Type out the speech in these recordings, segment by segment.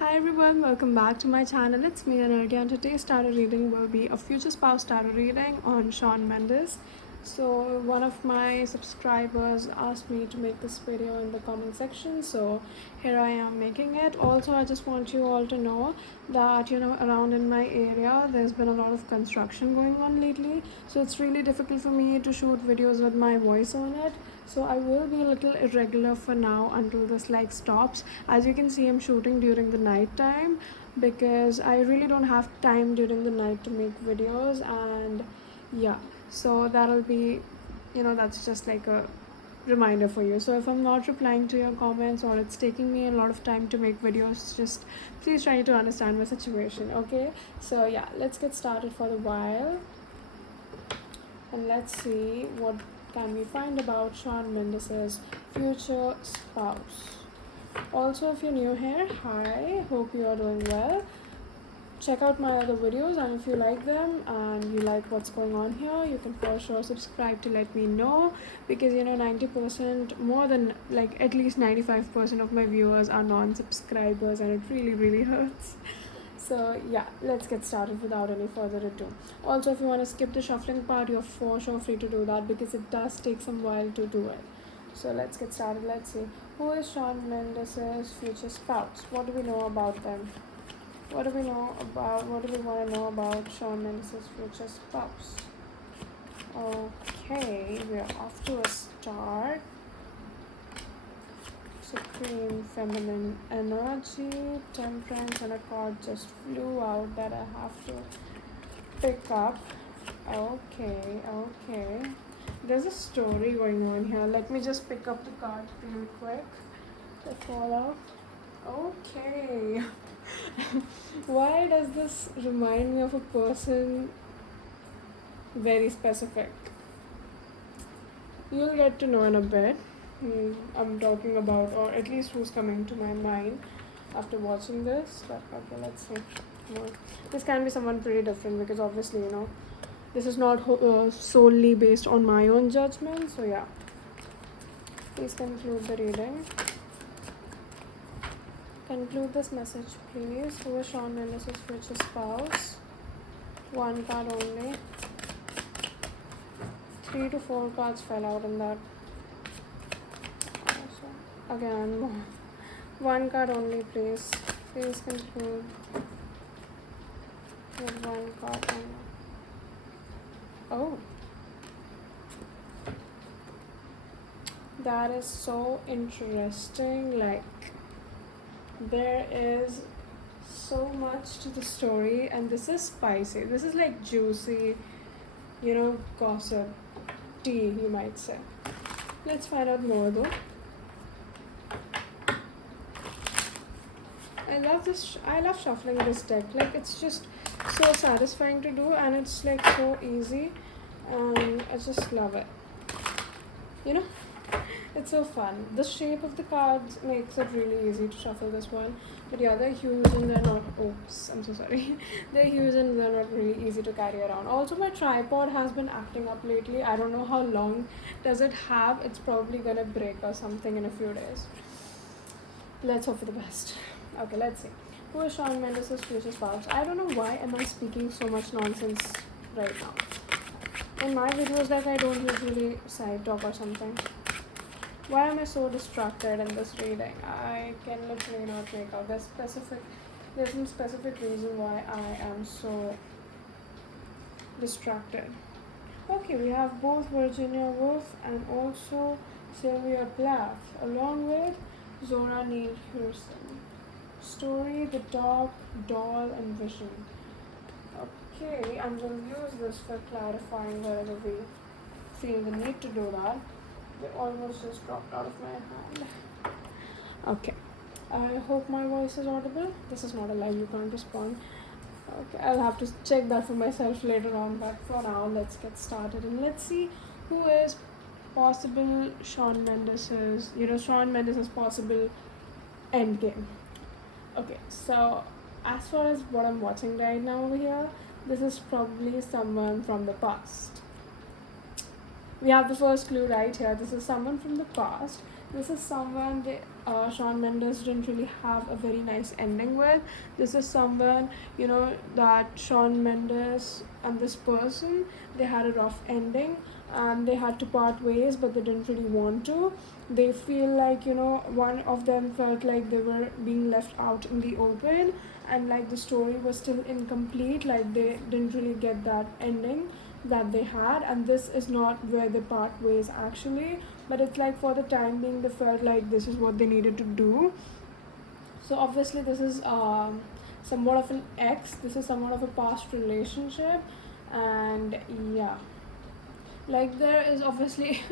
Hi everyone, welcome back to my channel. It's me Anarghya, and today's tarot reading will be a future spouse tarot reading on Shawn Mendes. So one of my subscribers asked me to make this video in the comment section, so here I am making it. Also, I just want you all to know that around in my area there's been a lot of construction going on lately, so it's really difficult for me to shoot videos with my voice on it. So I will be a little irregular for now until this stops. As you can see, I'm shooting during the night time because I really don't have time during the night to make videos, and yeah, so that'll be, that's just like a reminder for you. So if I'm not replying to your comments or it's taking me a lot of time to make videos, just please try to understand my situation, okay? So yeah, let's get started for the while and let's see what can we find about Shawn Mendes' future spouse. Also, if you're new here, hi, hope you are doing well. Check out my other videos, and if you like them and you like what's going on here, you can for sure subscribe to let me know, because 90%, more than at least 95% of my viewers are non-subscribers, and it really hurts. So yeah, let's get started without any further ado. Also, if you want to skip the shuffling part, you're for sure free to do that, because it does take some while to do it. So let's get started. Let's see, who is Shawn Mendes' future spouse? What do we know about them? What do we want to know about Shawn Mendes' future spouse? Okay, we're off to a start. Supreme feminine energy, temperance, and a card just flew out that I have to pick up. Okay. There's a story going on here. Let me just pick up the card real quick to follow. Okay. Why does this remind me of a person very specific? You'll get to know in a bit who I'm talking about, or at least who's coming to my mind after watching this. But okay, let's see. No. This can be someone pretty different, because obviously, this is not solely based on my own judgment. So yeah, please conclude the reading. Conclude this message, please. Who is Shawn Mendes' future spouse? One card only. 3 to 4 cards fell out in that. Again, one card only, please. Please conclude with one card only. Oh, that is so interesting. There is so much to the story, and this is spicy. This is juicy, gossip tea, you might say. Let's find out more though. I love shuffling this deck. It's just so satisfying to do, and it's so easy, and I just love it. It's so fun. The shape of the cards makes it really easy to shuffle this one. But yeah, they're huge and they're not... Oops, I'm so sorry. They're huge and they're not really easy to carry around. Also, my tripod has been acting up lately. I don't know how long does it have. It's probably gonna break or something in a few days. Let's hope for the best. Okay, let's see. Who is Shawn Mendes' future spouse? I don't know why am I speaking so much nonsense right now. In my videos, I don't usually side talk or something. Why am I so distracted in this reading? I can literally not make out. There's some specific reason why I am so distracted. Okay, we have both Virginia Woolf and also Sylvia Plath, along with Zora Neale Hurston. Story, The Dog, Doll, and Vision. Okay, I'm going to use this for clarifying wherever we feel the need to do that. They almost just dropped out of my hand. Okay, I hope my voice is audible. This is not a live, you can't respond. Okay, I'll have to check that for myself later on, but for now, let's get started and let's see who is possible Shawn Mendes' possible endgame. Okay, so as far as what I'm watching right now over here, this is probably someone from the past. We have the first clue right here. This is someone from the past. This is someone Shawn Mendes didn't really have a very nice ending with. This is someone, that Shawn Mendes and this person, they had a rough ending and they had to part ways, but they didn't really want to. They feel like, one of them felt like they were being left out in the open, and like the story was still incomplete, like they didn't really get that ending that they had, and this is not where they part ways actually, but it's like for the time being they felt like this is what they needed to do. So obviously this is somewhat of an ex, this is somewhat of a past relationship, and yeah, like there is obviously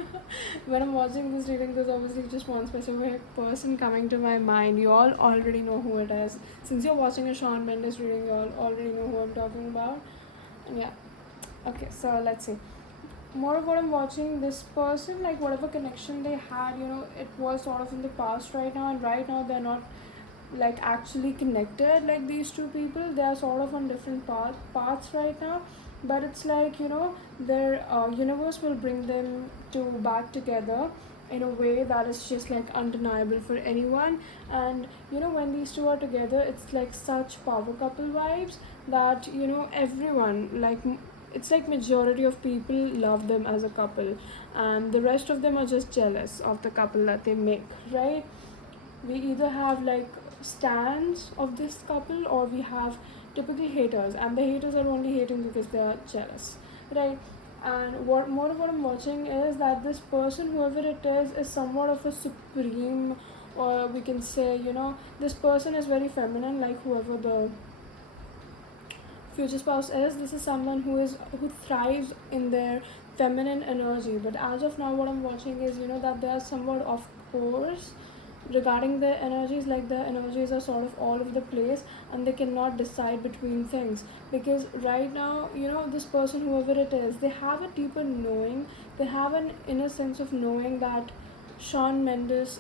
when I'm watching this reading, there's obviously just one specific person coming to my mind. You all already know who it is. Since you're watching a Shawn Mendes reading, you all already know who I'm talking about. Yeah. Okay, so let's see. More of what I'm watching, this person, like whatever connection they had, it was sort of in the past right now, and right now they're not like actually connected. Like these two people, they are sort of on different paths right now, but it's like, their universe will bring them to back together in a way that is just like undeniable for anyone. And when these two are together, it's like such power couple vibes that everyone, like it's like majority of people love them as a couple, and the rest of them are just jealous of the couple that they make, right? We either have like stands of this couple, or we have typically haters, and the haters are only hating because they are jealous, right? And what more of what I'm watching is that this person, whoever it is somewhat of a supreme, or we can say, this person is very feminine, like whoever the future spouse is. This is someone who thrives in their feminine energy, but as of now what I'm watching is, that they are somewhat off course regarding their energies. Like their energies are sort of all over the place, and they cannot decide between things, because right now, this person, whoever it is, they have a deeper knowing, they have an inner sense of knowing that Shawn Mendes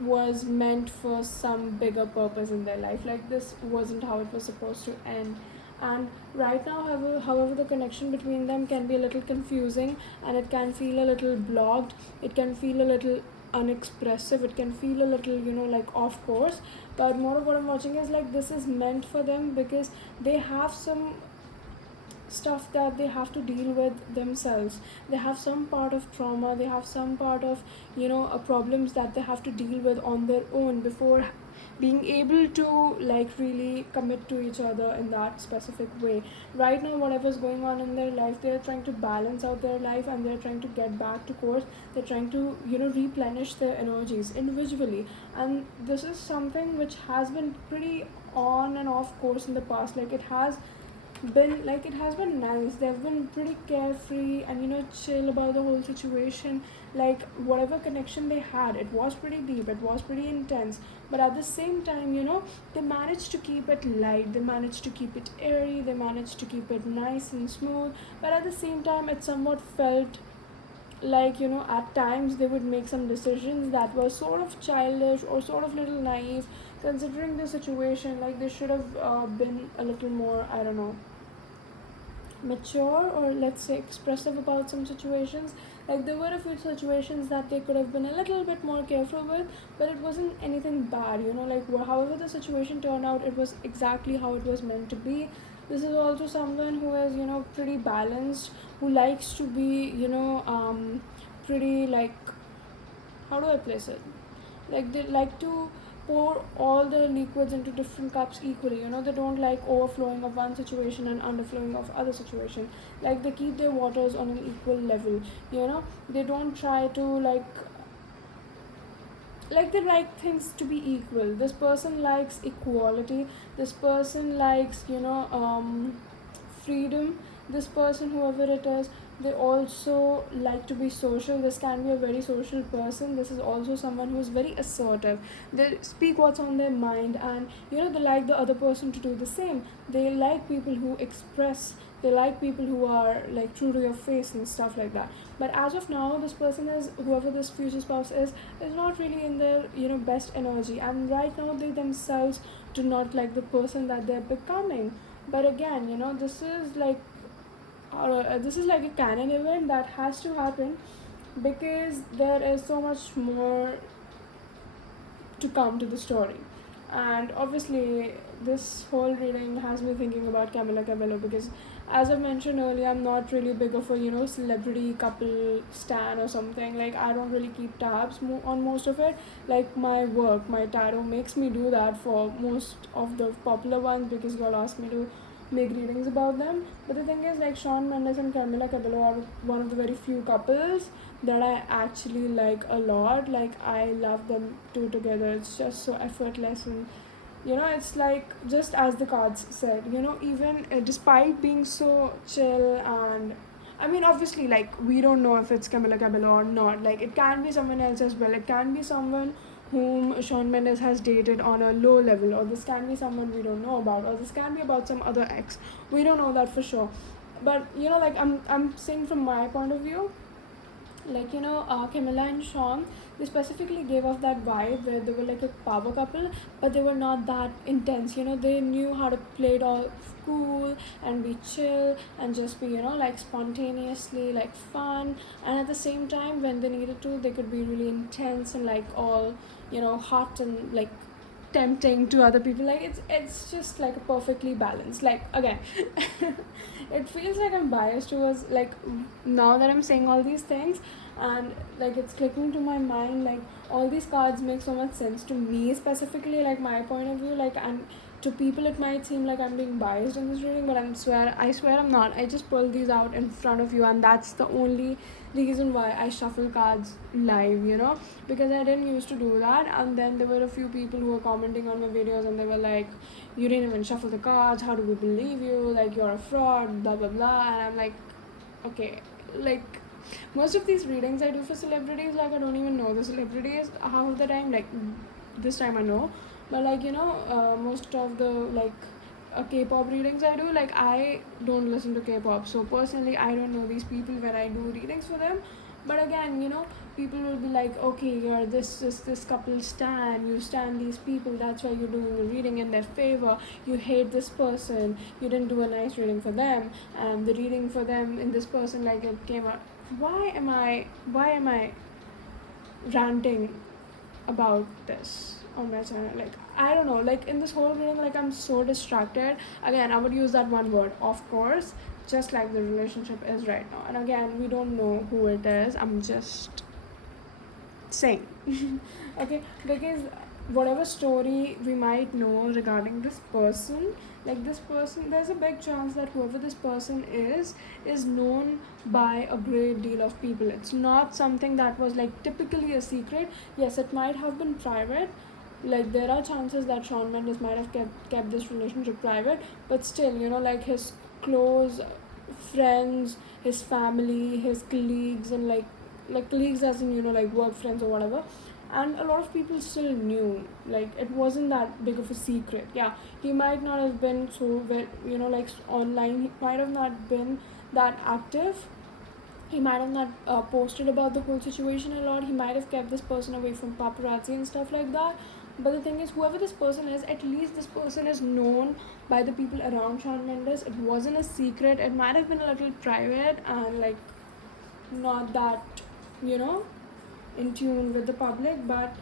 was meant for some bigger purpose in their life. Like this wasn't how it was supposed to end. And right now, however the connection between them can be a little confusing, and it can feel a little blocked, it can feel a little unexpressive, it can feel a little, like off course. But more of what I'm watching is like this is meant for them, because they have some stuff that they have to deal with themselves. They have some part of trauma, they have some part of, problems that they have to deal with on their own before being able to like really commit to each other in that specific way. Right now, whatever's going on in their life, they're trying to balance out their life, and they're trying to get back to course. They're trying to, replenish their energies individually, and this is something which has been pretty on and off course in the past. Like it has been nice, they've been pretty carefree and, chill about the whole situation. Like whatever connection they had, it was pretty deep, it was pretty intense, but at the same time, they managed to keep it light, they managed to keep it airy, they managed to keep it nice and smooth. But at the same time, it somewhat felt like, at times they would make some decisions that were sort of childish or sort of little naive, considering the situation. Like they should have been a little more, I don't know, mature, or let's say expressive about some situations. Like there were a few situations that they could have been a little bit more careful with, but it wasn't anything bad, like however the situation turned out, it was exactly how it was meant to be. This is also someone who is, pretty balanced, who likes to be, pretty, like, how do I place it, like they like to pour all the liquids into different cups equally. They don't like overflowing of one situation and underflowing of other situation. Like they keep their waters on an equal level. They don't try to like they like things to be equal. This person likes equality, this person likes, freedom. This person, whoever it is, they also like to be social. This can be a very social person. This is also someone who is very assertive. They speak what's on their mind, and they like the other person to do the same. They like people who express, they like people who are like true to your face and stuff like that. But as of now, this person is, whoever this future spouse is not really in their, best energy, and right now they themselves do not like the person that they're becoming. But again, this is like a canon event that has to happen. because there is so much more to come to the story. And obviously this whole reading has me thinking about Camila Cabello, because as I mentioned earlier, I'm not really big of a celebrity couple stan or something. Like, I don't really keep tabs on most of it. Like, my work, my tarot makes me do that for most of the popular ones, because you'll ask me to make readings about them. But the thing is, like, Shawn Mendes and Camila Cabello are one of the very few couples that I actually like a lot. Like, I love them two together. It's just so effortless, and it's like, just as the cards said, even despite being so chill, and I mean, obviously, like, we don't know if it's Camila Cabello or not. Like, it can be someone else as well. It can be someone whom Shawn Mendes has dated on a low level, or this can be someone we don't know about, or this can be about some other ex. We don't know that for sure. But like, I'm saying from my point of view, like, Camilla and Shawn, they specifically gave off that vibe where they were like a power couple, but they were not that intense. They knew how to play it all cool and be chill and just be like spontaneously like fun, and at the same time, when they needed to, they could be really intense and like all hot and like tempting to other people. Like, it's just like a perfectly balanced, like, again, it feels like I'm biased towards, like, now that I'm saying all these things, and like it's clicking to my mind, like all these cards make so much sense to me, specifically, like my point of view. Like, and to people it might seem like I'm being biased in this reading, but I swear I'm not. I just pulled these out in front of you, and that's the only reason why I shuffle cards live, because I didn't used to do that. And then there were a few people who were commenting on my videos, and they were like, you didn't even shuffle the cards, how do we believe you, like, you're a fraud, blah blah blah. And I'm like, okay, like, most of these readings I do for celebrities, like, I don't even know the celebrities half of the time. Like, this time I know, but like, most of the like K-pop readings I do, like, I don't listen to K-pop, so personally I don't know these people when I do readings for them. But again, people will be like, okay, you're this couple stan, you stan these people, that's why you're doing a reading in their favor, you hate this person, you didn't do a nice reading for them, and the reading for them in this person, like, it came out. Why am I ranting about this on my channel? Like, I don't know, like, in this whole reading, like, I'm so distracted. Again, I would use that one word, of course, just like the relationship is right now. And again, we don't know who it is, I'm just saying. Okay, because whatever story we might know regarding this person, like, this person, there's a big chance that whoever this person is known by a great deal of people. It's not something that was like typically a secret. Yes, it might have been private. Like, there are chances that Shawn Mendes might have kept this relationship private, but still, like, his close friends, his family, his colleagues, and like colleagues as in like work friends or whatever, and a lot of people still knew. Like, it wasn't that big of a secret. Yeah, he might not have been so well, like, online, he might have not been that active, he might have not posted about the whole situation a lot, he might have kept this person away from paparazzi and stuff like that. But the thing is, whoever this person is, at least this person is known by the people around Shawn Mendes. It wasn't a secret, it might have been a little private and like not that in tune with the public, but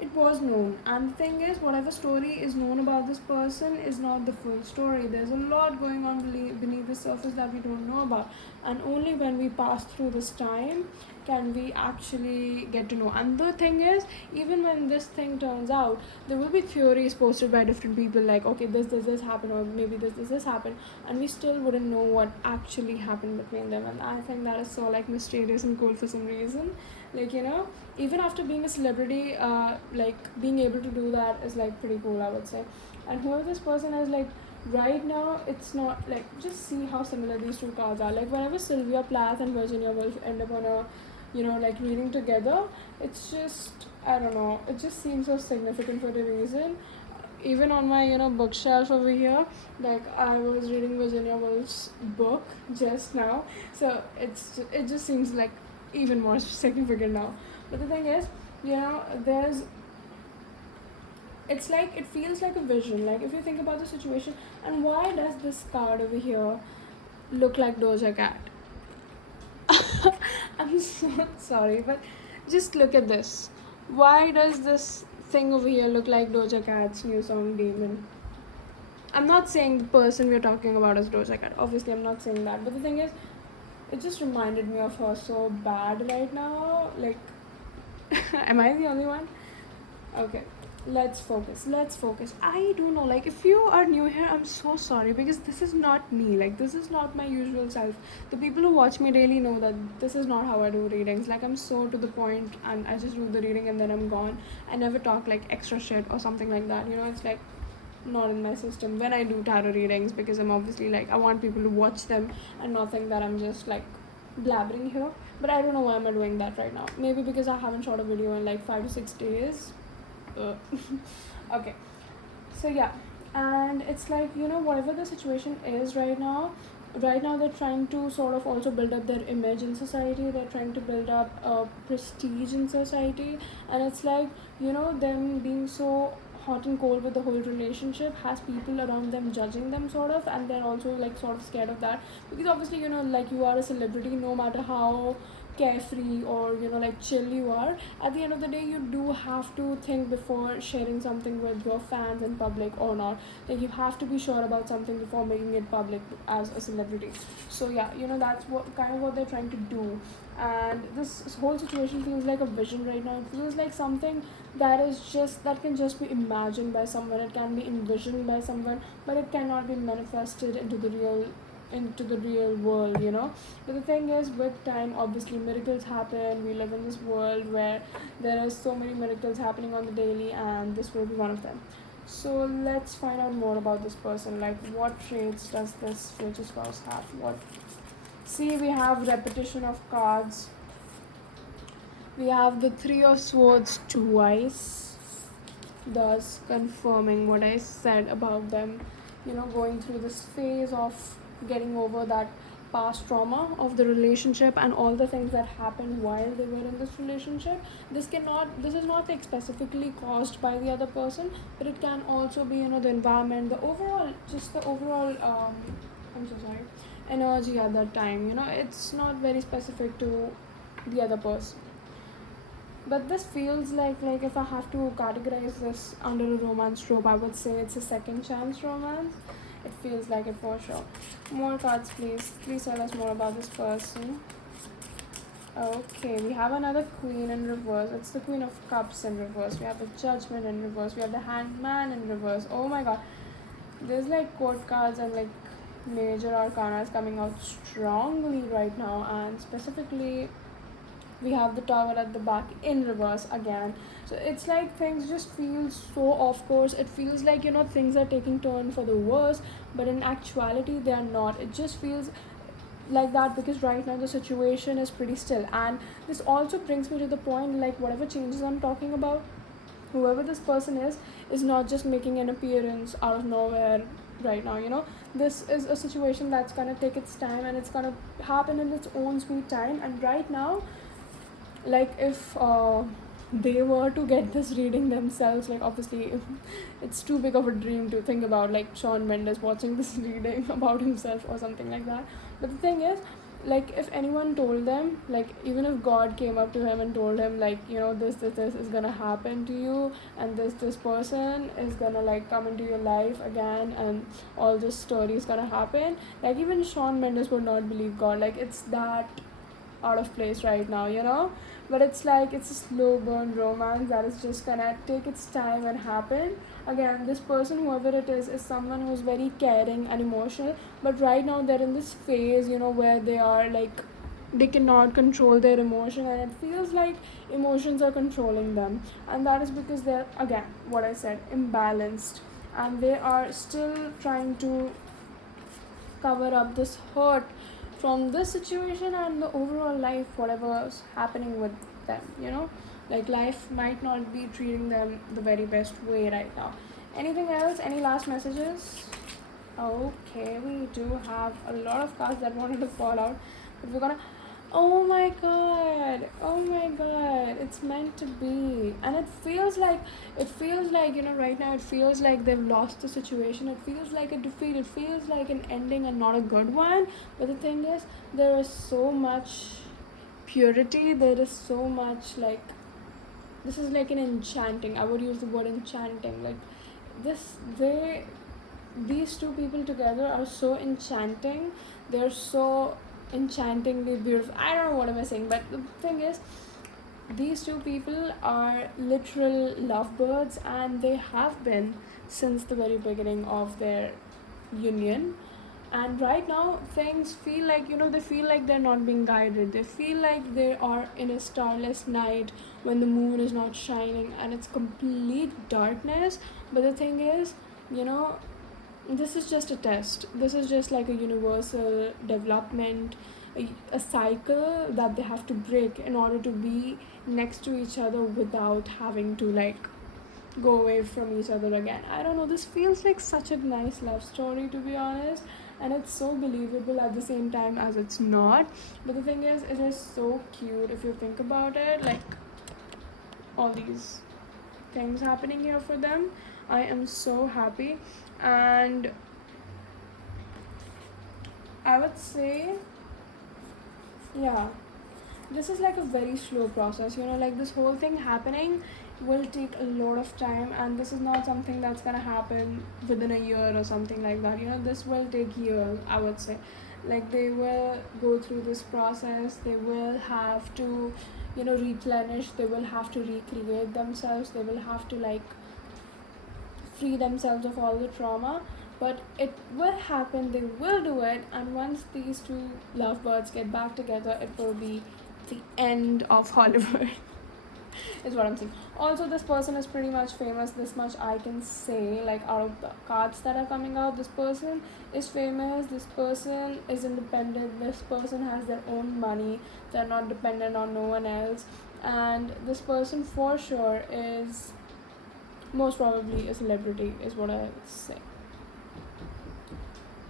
it was known. And the thing is, whatever story is known about this person is not the full story. There's a lot going on beneath the surface that we don't know about, and only when we pass through this time can we actually get to know. And the thing is, even when this thing turns out, there will be theories posted by different people, like, okay, this happened, or maybe this happened, and we still wouldn't know what actually happened between them. And I think that is so like mysterious and cool for some reason. Like, even after being a celebrity, like, being able to do that is like pretty cool, I would say. And whoever this person is, like, right now, it's not like, just see how similar these two cards are. Like, whenever Sylvia Plath and Virginia Woolf end up on a like reading together, it's just, I don't know, it just seems so significant for the reason. Even on my bookshelf over here, like, I was reading Virginia Woolf's book just now, so it just seems like even more significant now. But the thing is, it's like, it feels like a vision. Like, if you think about the situation, and why does this card over here look like Doja Cat? I'm so sorry, but just look at this. Why does this thing over here look like Doja Cat's new song Demon? I'm not saying the person we're talking about is Doja Cat. Obviously, I'm not saying that. But the thing is, it just reminded me of her so bad right now. Like, am I the only one? Okay, let's focus. I don't know, like, if you are new here, I'm so sorry, because this is not me. Like, this is not my usual self. The people who watch me daily know that this is not how I do readings. Like, I'm so to the point, and I just do the reading and then I'm gone. I never talk like extra shit or something like that, you know. It's like not in my system when I do tarot readings, because I'm obviously like, I want people to watch them and not think that I'm just like blabbering here. But I don't know why am I doing that right now. Maybe because I haven't shot a video in like 5 to 6 days. Okay, so yeah, and it's like, you know, whatever the situation is right now they're trying to sort of also build up their image in society. They're trying to build up prestige in society, and it's like, you know, them being so hot and cold with the whole relationship has people around them judging them, sort of, and they're also like sort of scared of that, because obviously, you know, like, you are a celebrity. No matter how carefree or, you know, like, chill you are, at the end of the day you do have to think before sharing something with your fans in public or not. Like, you have to be sure about something before making it public as a celebrity. So yeah, you know, that's what kind of what they're trying to do. And this whole situation feels like a vision right now. It feels like something that can just be imagined by someone. It can be envisioned by someone, but it cannot be manifested into the real world, you know. But the thing is, with time, obviously miracles happen. We live in this world where there are so many miracles happening on the daily, and this will be one of them. So let's find out more about this person. Like, what traits does this future spouse have? What See, we have repetition of cards. We have the Three of Swords twice, thus confirming what I said about them, you know, going through this phase of getting over that past trauma of the relationship and all the things that happened while they were in this relationship. This is not like specifically caused by the other person, but it can also be, you know, the environment, the overall, I'm so sorry, energy at that time, you know. It's not very specific to the other person. But this feels like if I have to categorize this under a romance trope, I would say it's a second chance romance. It feels like it for sure. More cards, please. Please tell us more about this person. Okay, we have another queen in reverse. It's the Queen of Cups in reverse. We have the Judgment in reverse. We have the Hanged Man in reverse. Oh my god. There's like court cards and like major arcanas coming out strongly right now, and specifically we have the Tower at the back in reverse again. So it's like things just feel so off course. It feels like, you know, things are taking turn for the worse, but in actuality they are not. It just feels like that because right now the situation is pretty still. And this also brings me to the point, like, whatever changes I'm talking about, whoever this person is not just making an appearance out of nowhere right now, you know. This is a situation that's gonna take its time, and it's gonna happen in its own sweet time. And right now, like, if they were to get this reading themselves, like, obviously it's too big of a dream to think about, like, Shawn Mendes watching this reading about himself or something like that. But the thing is, like, if anyone told them, like, even if God came up to him and told him, like, you know, this is gonna happen to you, and this person is gonna, like, come into your life again, and all this story is gonna happen, like, even Shawn Mendes would not believe God. Like, it's that out of place right now, you know. But it's like, it's a slow burn romance that is just gonna take its time and happen. Again, this person, whoever it is someone who's very caring and emotional, but right now they're in this phase, you know, where they are like, they cannot control their emotion, and it feels like emotions are controlling them. And that is because they're, again, what I said, imbalanced, and they are still trying to cover up this hurt from this situation and the overall life, whatever's happening with them, you know. Like, life might not be treating them the very best way right now. Anything else? Any last messages? Okay, we do have a lot of cards that wanted to fall out, but we're gonna, oh my god, it's meant to be. And it feels like, you know, right now it feels like they've lost the situation. It feels like a defeat. It feels like an ending and not a good one. But the thing is, there is so much purity. There is so much like, this is like an enchanting, I would use the word enchanting, like this they these two people together are so enchanting. They're so enchantingly beautiful. I don't know what am I saying, but the thing is, these two people are literal lovebirds, and they have been since the very beginning of their union. And right now things feel like, they feel like they're not being guided. They feel like they are in a starless night when the moon is not shining and it's complete darkness. But the thing is, you know this is just a test. This is just like a universal development, a cycle that they have to break in order to be next to each other without having to like go away from each other again. I don't know, this feels like such a nice love story, to be honest, and it's so believable at the same time as it's not. But the thing is, it is so cute if you think about it, like all these things happening here for them. I am so happy. And I would say, yeah, this is like a very slow process, like this whole thing happening will take a lot of time, and this is not something that's gonna happen within a year or something like that. This will take years, I would say. Like, they will go through this process, they will have to replenish, they will have to recreate themselves, they will have to like free themselves of all the trauma. But it will happen, they will do it, and once these two lovebirds get back together, it will be the end of Hollywood. Is what I'm saying. Also, this person is pretty much famous, this much I can say. Like, out of the cards that are coming out, this person is famous, this person is independent, this person has their own money, they're not dependent on no one else, and this person for sure is most probably a celebrity, is what I say.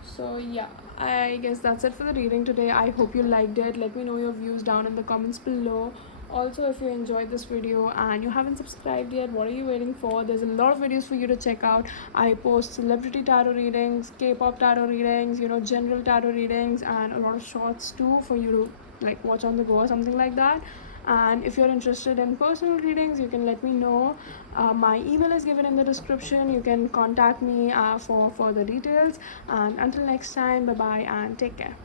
So yeah, I guess that's it for the reading today. I hope you liked it. Let me know your views down in the comments below. Also, if you enjoyed this video and you haven't subscribed yet, what are you waiting for? There's a lot of videos for you to check out. I post celebrity tarot readings, K-pop tarot readings, general tarot readings, and a lot of shorts too for you to like watch on the go or something like that. And if you're interested in personal readings, you can let me know. My email is given in the description. You can contact me for further details. And until next time, bye bye and take care.